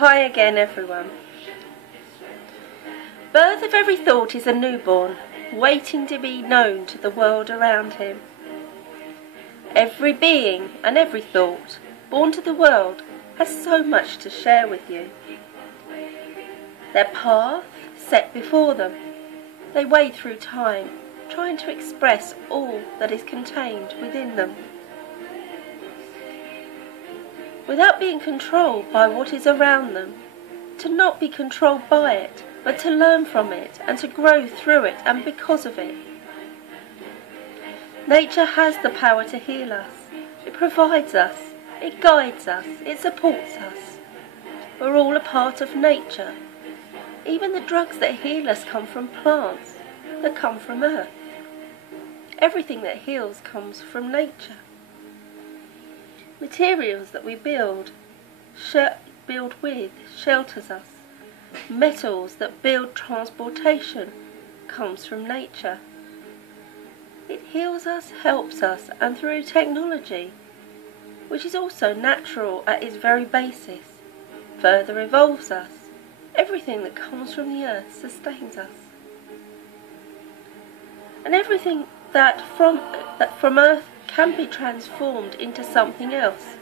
Hi again, everyone. Birth of every thought is a newborn, waiting to be known to the world around him. Every being and every thought born to the world has so much to share with you. Their path set before them, they wade through time, trying to express all that is contained within them. Without being controlled by what is around them, to not be controlled by it, but to learn from it and to grow through it and because of it. Nature has the power to heal us. It provides us, it guides us, it supports us. We're all a part of nature. Even the drugs that heal us come from plants, that come from earth. Everything that heals comes from nature. Materials that we build with shelters us. Metals that build transportation comes from nature. It heals us, helps us, and through technology, which is also natural at its very basis, further evolves us. Everything that comes from the earth sustains us. And everything that from earth can be transformed into something else.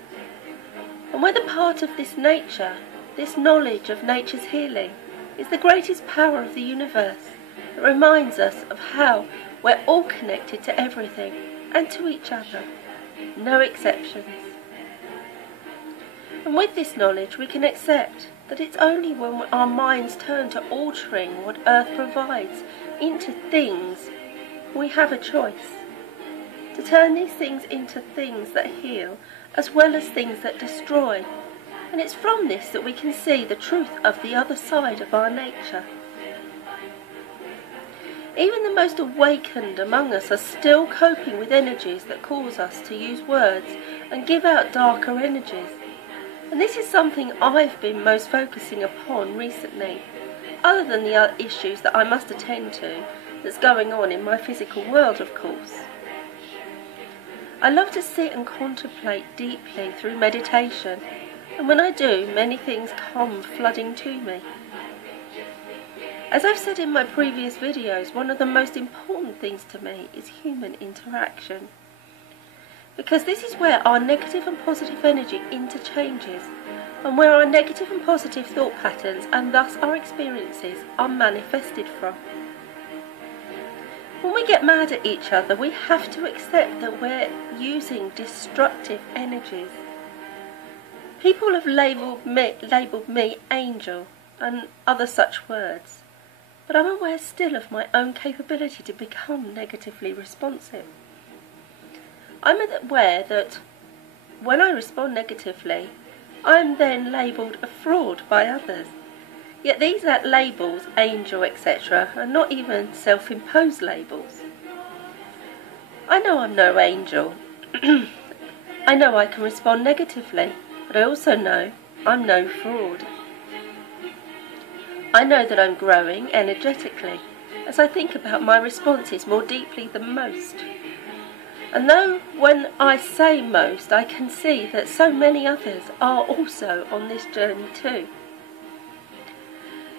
And whether part of this nature, this knowledge of nature's healing, is the greatest power of the universe. It reminds us of how we're all connected to everything and to each other, no exceptions. And with this knowledge we can accept that it's only when our minds turn to altering what earth provides into things we have a choice. To turn these things into things that heal as well as things that destroy. And it's from this that we can see the truth of the other side of our nature. Even the most awakened among us are still coping with energies that cause us to use words and give out darker energies. And this is something I've been most focusing upon recently, other than the other issues that I must attend to that's going on in my physical world, of course. I love to sit and contemplate deeply through meditation, and when I do, many things come flooding to me. As I've said in my previous videos, one of the most important things to me is human interaction. Because this is where our negative and positive energy interchanges, and where our negative and positive thought patterns, and thus our experiences, are manifested from. When we get mad at each other, we have to accept that we're using destructive energies. People have labelled me angel and other such words, but I'm aware still of my own capability to become negatively responsive. I'm aware that when I respond negatively, I'm then labelled a fraud by others. Yet these labels, angel, etc., are not even self-imposed labels. I know I'm no angel. I know I can respond negatively, but I also know I'm no fraud. I know that I'm growing energetically as I think about my responses more deeply than most. And though when I say most, I can see that so many others are also on this journey too.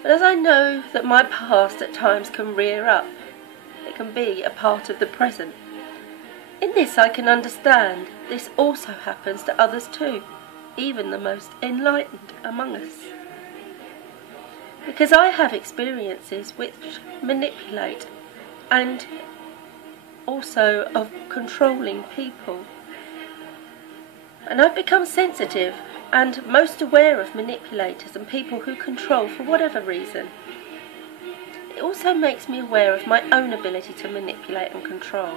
But as I know that my past at times can rear up, it can be a part of the present. In this I can understand this also happens to others too, even the most enlightened among us. Because I have experiences which manipulate and also of controlling people. And I've become sensitive and most aware of manipulators and people who control for whatever reason. It also makes me aware of my own ability to manipulate and control,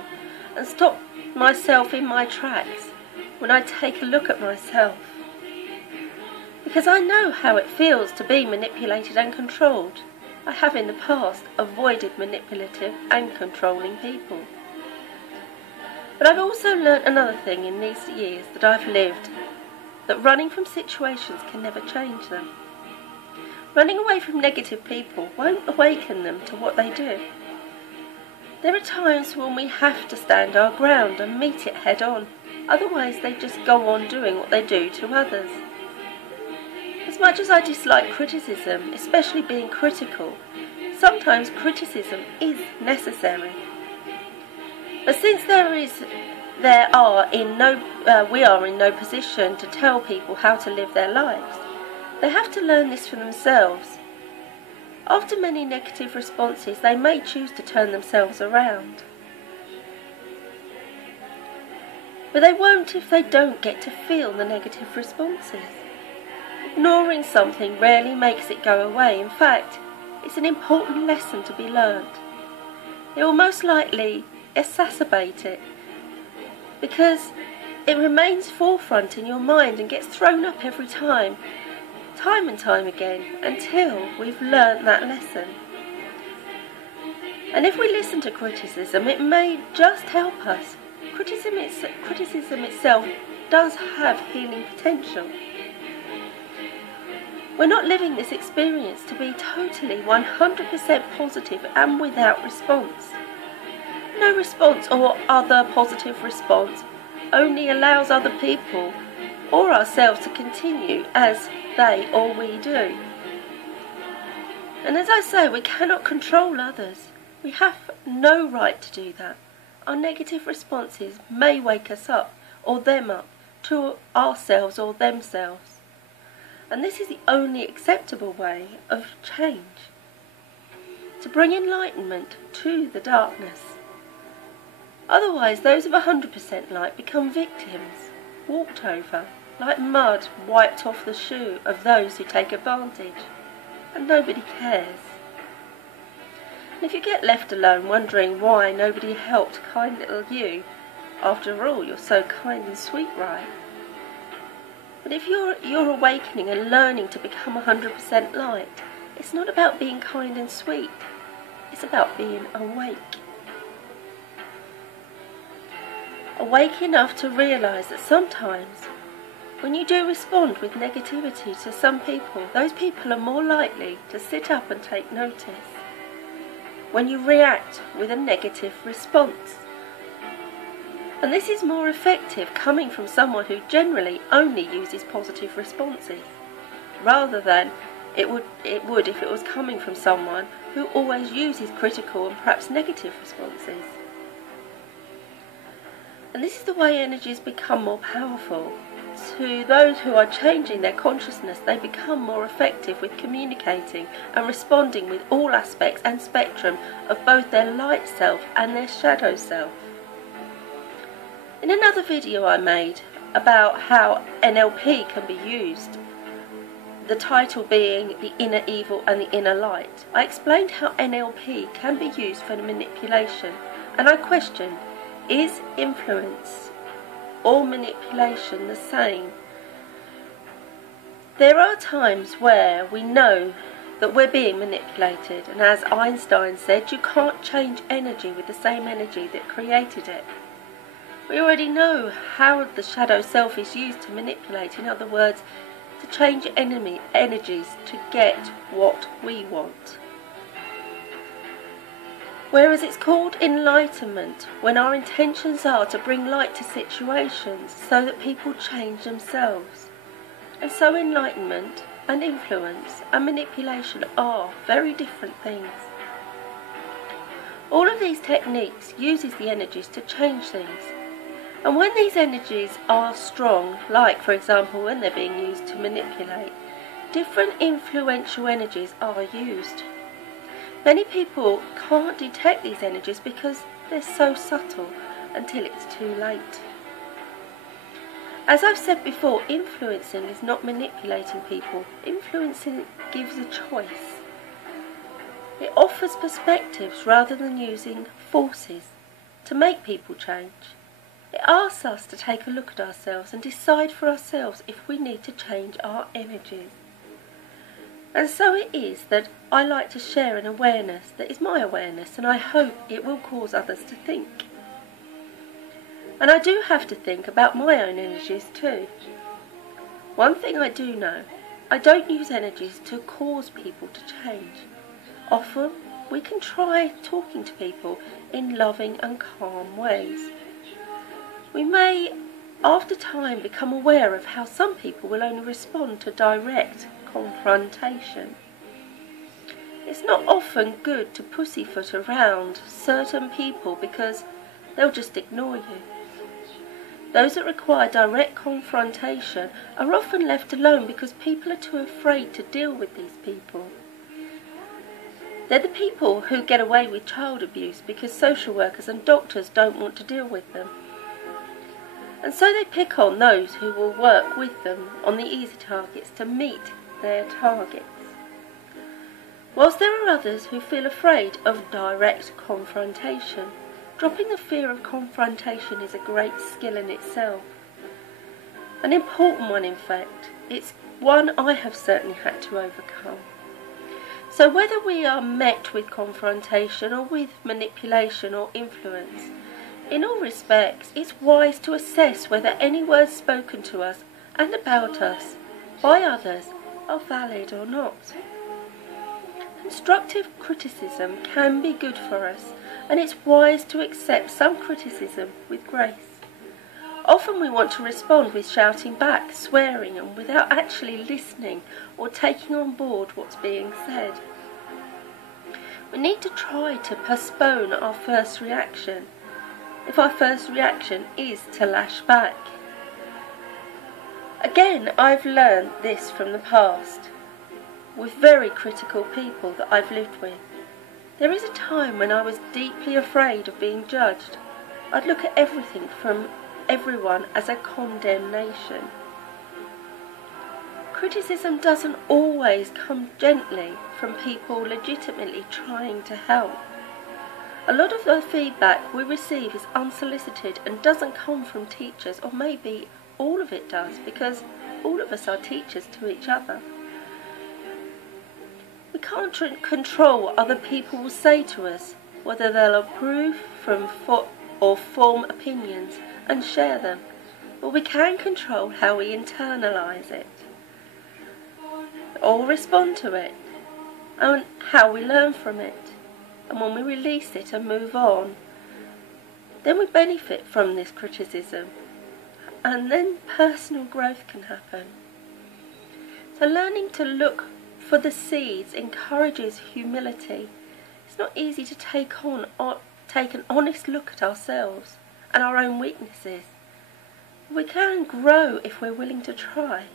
and stop myself in my tracks when I take a look at myself. Because I know how it feels to be manipulated and controlled. I have in the past avoided manipulative and controlling people. But I've also learnt another thing in these years that I've lived, that running from situations can never change them. Running away from negative people won't awaken them to what they do. There are times when we have to stand our ground and meet it head on, otherwise they just go on doing what they do to others. As much as I dislike criticism, especially being critical, sometimes criticism is necessary. But since we are in no position to tell people how to live their lives, they have to learn this for themselves. After many negative responses, they may choose to turn themselves around. But they won't if they don't get to feel the negative responses. Ignoring something rarely makes it go away. In fact, it's an important lesson to be learned. It will most likely exacerbate it, because it remains forefront in your mind and gets thrown up every time and time again, until we've learnt that lesson. And if we listen to criticism, it may just help us. Criticism itself does have healing potential. We're not living this experience to be totally 100% positive and without response. No response or other positive response only allows other people or ourselves to continue as they or we do. And as I say, we cannot control others. We have no right to do that. Our negative responses may wake us up or them up to ourselves or themselves. And this is the only acceptable way of change, to bring enlightenment to the darkness. Otherwise, those of 100% light become victims, walked over, like mud wiped off the shoe of those who take advantage, and nobody cares. And if you get left alone wondering why nobody helped kind little you, after all, you're so kind and sweet, right? But if you're awakening and learning to become 100% light, it's not about being kind and sweet, it's about being awake. Awake enough to realise that sometimes, when you do respond with negativity to some people, those people are more likely to sit up and take notice when you react with a negative response. And this is more effective coming from someone who generally only uses positive responses, rather than it would if it was coming from someone who always uses critical and perhaps negative responses. And this is the way energies become more powerful. To those who are changing their consciousness, they become more effective with communicating and responding with all aspects and spectrum of both their light self and their shadow self. In another video I made about how NLP can be used, the title being The Inner Evil and the Inner Light, I explained how NLP can be used for manipulation, and I questioned, is influence or manipulation the same? There are times where we know that we're being manipulated, and as Einstein said, you can't change energy with the same energy that created it. We already know how the shadow self is used to manipulate, in other words, to change energies to get what we want. Whereas it's called enlightenment when our intentions are to bring light to situations so that people change themselves. And so enlightenment and influence and manipulation are very different things. All of these techniques uses the energies to change things. And when these energies are strong, like for example when they're being used to manipulate, different influential energies are used. Many people can't detect these energies because they're so subtle until it's too late. As I've said before, influencing is not manipulating people. Influencing gives a choice. It offers perspectives rather than using forces to make people change. It asks us to take a look at ourselves and decide for ourselves if we need to change our energies. And so it is that I like to share an awareness that is my awareness, and I hope it will cause others to think. And I do have to think about my own energies too. One thing I do know, I don't use energies to cause people to change. Often we can try talking to people in loving and calm ways. We may, after time, become aware of how some people will only respond to direct confrontation. It's not often good to pussyfoot around certain people because they'll just ignore you. Those that require direct confrontation are often left alone because people are too afraid to deal with these people. They're the people who get away with child abuse because social workers and doctors don't want to deal with them. And so they pick on those who will work with them on the easy targets to meet their targets. Whilst there are others who feel afraid of direct confrontation, dropping the fear of confrontation is a great skill in itself. An important one, in fact. It's one I have certainly had to overcome. So whether we are met with confrontation or with manipulation or influence, in all respects it's wise to assess whether any words spoken to us and about us by others are valid or not. Constructive criticism can be good for us, and it's wise to accept some criticism with grace. Often we want to respond with shouting back, swearing, and without actually listening or taking on board what's being said. We need to try to postpone our first reaction, if our first reaction is to lash back. Again, I've learned this from the past, with very critical people that I've lived with. There is a time when I was deeply afraid of being judged. I'd look at everything from everyone as a condemnation. Criticism doesn't always come gently from people legitimately trying to help. A lot of the feedback we receive is unsolicited and doesn't come from teachers, or maybe all of it does, because all of us are teachers to each other. We can't control what other people will say to us, whether they'll approve or form opinions and share them, but we can control how we internalise it or respond to it, and how we learn from it. And when we release it and move on, then we benefit from this criticism, and then personal growth can happen. So learning to look for the seeds encourages humility. It's not easy to take an honest look at ourselves and our own weaknesses. We can grow if we're willing to try.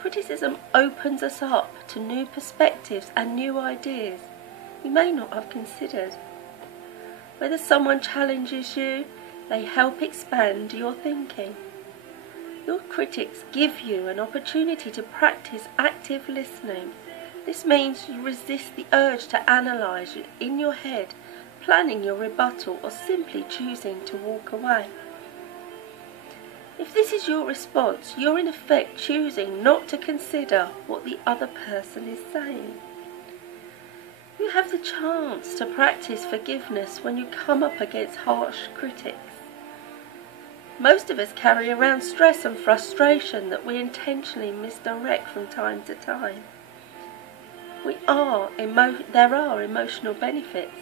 Criticism opens us up to new perspectives and new ideas you may not have considered. Whether someone challenges you, they help expand your thinking. Your critics give you an opportunity to practice active listening. This means you resist the urge to analyse in your head, planning your rebuttal, or simply choosing to walk away. If this is your response, you're in effect choosing not to consider what the other person is saying. You have the chance to practice forgiveness when you come up against harsh critics. Most of us carry around stress and frustration that we intentionally misdirect from time to time. There are emotional benefits.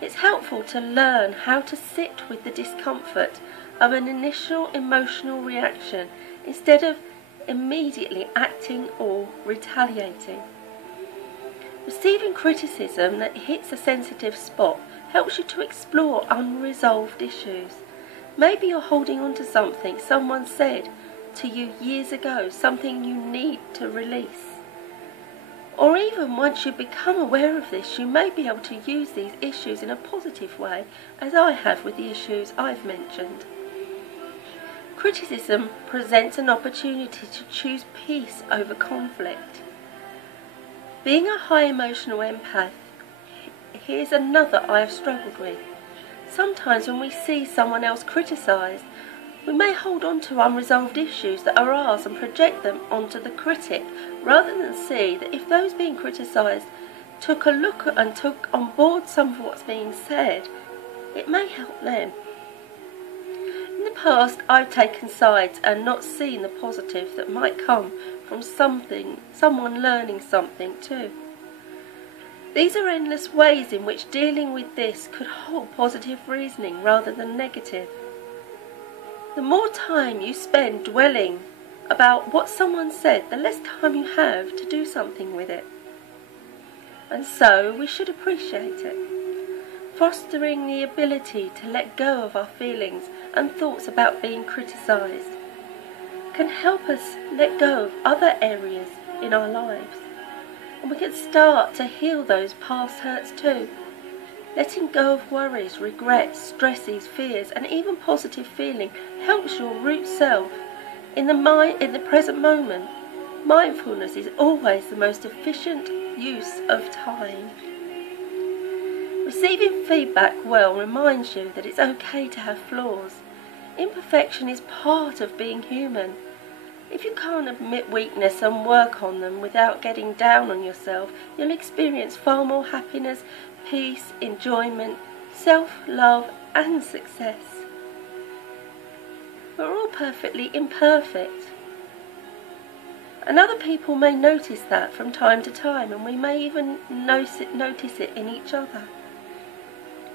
It's helpful to learn how to sit with the discomfort of an initial emotional reaction instead of immediately acting or retaliating. Receiving criticism that hits a sensitive spot helps you to explore unresolved issues. Maybe you're holding on to something someone said to you years ago, something you need to release. Or even once you become aware of this, you may be able to use these issues in a positive way, as I have with the issues I've mentioned. Criticism presents an opportunity to choose peace over conflict. Being a high emotional empath, here's another I have struggled with. Sometimes when we see someone else criticised, we may hold on to unresolved issues that are ours and project them onto the critic, rather than see that if those being criticised took a look and took on board some of what's being said, it may help them. In the past, I've taken sides and not seen the positive that might come from someone learning something too. These are endless ways in which dealing with this could hold positive reasoning rather than negative. The more time you spend dwelling about what someone said, the less time you have to do something with it. And so we should appreciate it. Fostering the ability to let go of our feelings and thoughts about being criticised can help us let go of other areas in our lives. And we can start to heal those past hurts too. Letting go of worries, regrets, stresses, fears, and even positive feeling helps your root self. In the present moment, mindfulness is always the most efficient use of time. Receiving feedback well reminds you that it's okay to have flaws. Imperfection is part of being human. If you can't admit weakness and work on them without getting down on yourself, you'll experience far more happiness, peace, enjoyment, self-love and success. We're all perfectly imperfect. And other people may notice that from time to time, and we may even notice it in each other.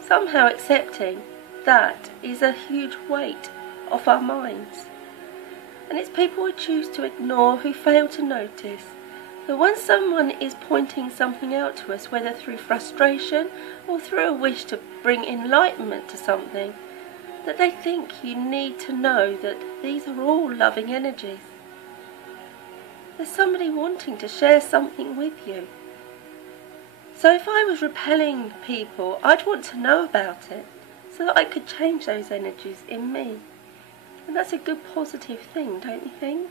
Somehow accepting that is a huge weight off our minds. And it's people we choose to ignore who fail to notice that when someone is pointing something out to us, whether through frustration or through a wish to bring enlightenment to something, that they think you need to know that these are all loving energies. There's somebody wanting to share something with you. So if I was repelling people, I'd want to know about it so that I could change those energies in me. And that's a good positive thing, don't you think?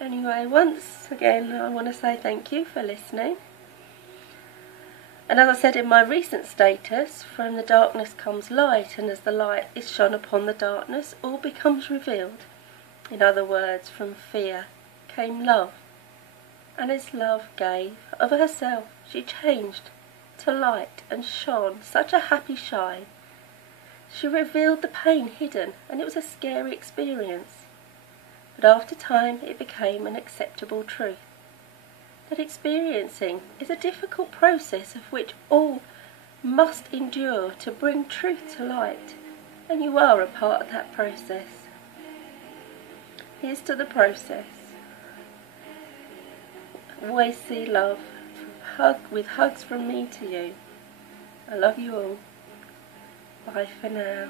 Anyway, once again, I want to say thank you for listening. And as I said in my recent status, from the darkness comes light, and as the light is shone upon the darkness, all becomes revealed. In other words, from fear came love. And as love gave of herself, she changed to light and shone such a happy shine. She revealed the pain hidden, and it was a scary experience. But after time it became an acceptable truth. That experiencing is a difficult process of which all must endure to bring truth to light, and you are a part of that process. Here's to the process. Always see love, with hugs from me to you. I love you all. Bye for now.